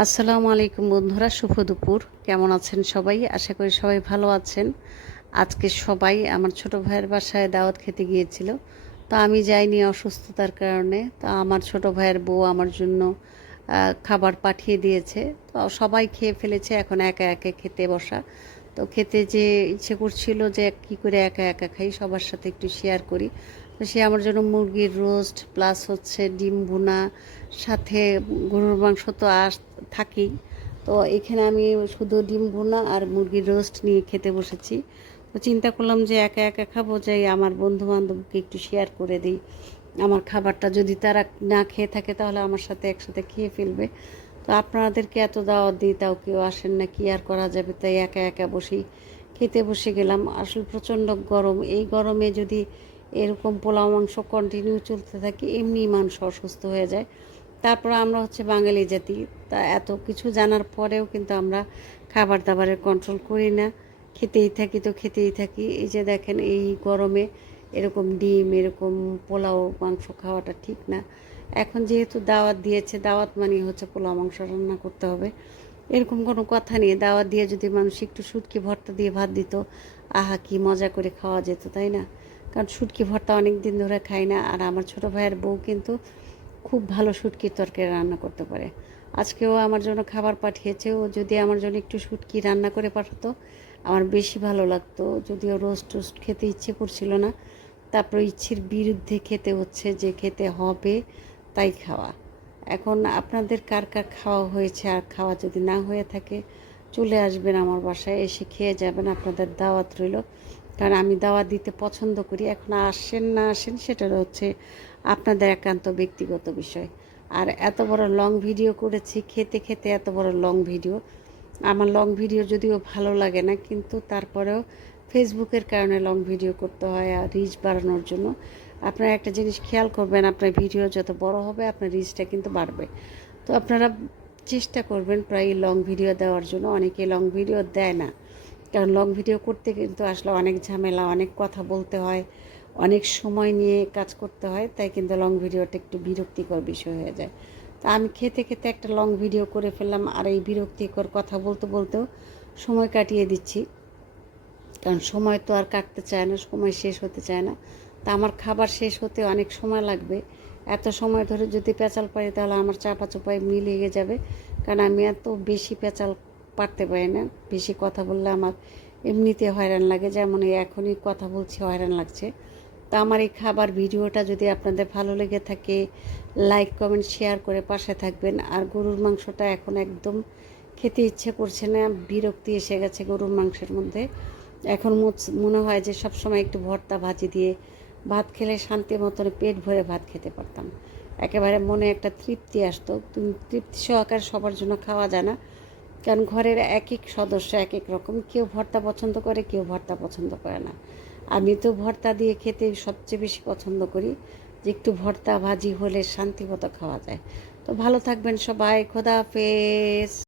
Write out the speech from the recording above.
আসসালামু আলাইকুম বন্ধুরা, শুভ দুপুর। কেমন আছেন সবাই? আশা করি সবাই ভালো আছেন। আজকে সবাই আমার ছোট ভাইয়ের বাসায় দাওয়াত খেতে গিয়েছিল। তো আমি যাইনি অসুস্থতার কারণে। তো আমার ছোট ভাইয়ের বউ আমার জন্য খাবার পাঠিয়ে দিয়েছে। তো সবাই খেয়ে ফেলেছে, এখন একা একা খেতে বসা। তো খেতে যে ইচ্ছে করছিল যে কী করে একা একা খাই, সবার সাথে একটু শেয়ার করি। তো সে আমার জন্য মুরগির রোস্ট প্লাস হচ্ছে ডিম ভুনা, সাথে গরুর মাংস তো থাকেই। তো এখানে আমি শুধু ডিম ভুনা আর মুরগির রোস্ট নিয়ে খেতে বসেছি। তো চিন্তা করলাম যে একা একা খাবো, যাই আমার বন্ধু বান্ধবকে একটু শেয়ার করে দিই আমার খাবারটা। যদি তারা না খেয়ে থাকে তাহলে আমার সাথে একসাথে খেয়ে ফেলবে। তো আপনাদেরকে এত দাওয়াত দিই, তাও কেউ আসেন না, কি আর করা যাবে। তাই একা একা বসেই খেতে বসে গেলাম। আসলে প্রচণ্ড গরম, এই গরমে যদি এরকম পোলাও মাংস কন্টিনিউ চলতে থাকে, এমনি মানুষ অসুস্থ হয়ে যায়। তারপর আমরা হচ্ছে বাঙালি জাতি, তা এত কিছু জানার পরেও কিন্তু আমরা খাবার দাবারের কন্ট্রোল করি না, খেতেই থাকি তো খেতেই থাকি। এই যে দেখেন, এই গরমে এরকম ডিম, এরকম পোলাও মাংস খাওয়াটা ঠিক না। এখন যেহেতু দাওয়াত দিয়েছে, দাওয়াত মানে হচ্ছে পোলাও মাংস রান্না করতে হবে, এরকম কোনো কথা নেই। দাওয়াত দিয়ে যদি মানুষ একটু শুটকি ভর্তা দিয়ে ভাত দিত, আহা কি মজা করে খাওয়া যেত, তাই না? কারণ শুটকি ভর্তা অনেক দিন ধরে খাই না। আর আমার ছোটো ভাইয়ের বউ কিন্তু খুব ভালো শুটকির তরকারি রান্না করতে পারে। আজকেও আমার জন্য খাবার পাঠিয়েছে। ও যদি আমার জন্য একটু শুটকি রান্না করে পাঠাতো, আমার বেশি ভালো লাগতো। যদিও রোস্ট টোস্ট খেতে ইচ্ছে করছিল না, তারপর ইচ্ছের বিরুদ্ধে খেতে হচ্ছে, যে খেতে হবে তাই খাওয়া। এখন আপনাদের কার কার খাওয়া হয়েছে, আর খাওয়া যদি না হয়ে থাকে চলে আসবেন আমার বাসায়, এসে খেয়ে যাবেন। আপনাদের দাওয়াত রইল, কারণ আমি দাওয়াত দিতে পছন্দ করি। এখন আসেন না আসেন সেটা হচ্ছে আপনাদের একান্ত ব্যক্তিগত বিষয়। আর এত বড় লং ভিডিও করেছি, খেতে খেতে এত বড় লং ভিডিও। আমার লং ভিডিও যদিও ভালো লাগে না, কিন্তু তারপরেও ফেসবুকের কারণে লং ভিডিও করতে হয় আর রিচ বাড়ানোর জন্য। আপনারা একটা জিনিস খেয়াল করবেন, আপনার ভিডিও যত বড় হবে আপনার রিচটা কিন্তু বাড়বে। তো আপনারা চেষ্টা করবেন প্রায় লং ভিডিও দেওয়ার জন্য। অনেকে লং ভিডিও দেয় না, কারণ লং ভিডিও করতে কিন্তু আসলে অনেক ঝামেলা, অনেক কথা বলতে হয়, অনেক সময় নিয়ে কাজ করতে হয়। তাই কিন্তু লং ভিডিওটা একটু বিরক্তিকর বিষয় হয়ে যায়। তা আমি খেতে খেতে একটা লং ভিডিও করে ফেললাম, আর এই বিরক্তিকর কথা বলতে বলতেও সময় কাটিয়ে দিচ্ছি। কারণ সময় তো আর কাটতে চায় না, সময় শেষ হতে চায় না। তা আমার খাবার শেষ হতে অনেক সময় লাগবে। এত সময় ধরে যদি পেঁচাল পারি তাহলে আমার চাপা চোপায় লেগে যাবে। কারণ আমি এত বেশি পেঁচাল পারতে পারি না। বেশি কথা বললে আমার এমনিতে হয়রান লাগে, যেমন এখনই কথা বলছি হয়রান লাগছে। তা আমার এই খাবার ভিডিওটা যদি আপনাদের ভালো লেগে থাকে, লাইক কমেন্ট শেয়ার করে পাশে থাকবেন। আর গরুর মাংসটা এখন একদম খেতে ইচ্ছে করছে না, বিরক্তি এসে গেছে গরুর মাংসের মধ্যে। এখন মনে হয় যে সব সময় একটু ভর্তা ভাজি দিয়ে ভাত খেলে শান্তি মতন পেট ভরে ভাত খেতে পারতাম। একেবারে মনে একটা তৃপ্তি আসতো। তৃপ্তি সহকারে সবার জন্য খাওয়া যায় না, কারণ ঘরের এক এক সদস্য এক এক রকম। কেউ ভর্তা পছন্দ করে, কেউ ভর্তা পছন্দ করে না। আমি তো ভর্তা দিয়ে খেতে সবচেয়ে বেশি পছন্দ করি, যে একটু ভর্তা ভাজি হলে শান্তি মতো খাওয়া যায়। তো ভালো থাকবেন সবাই, খোদা হাফেজ।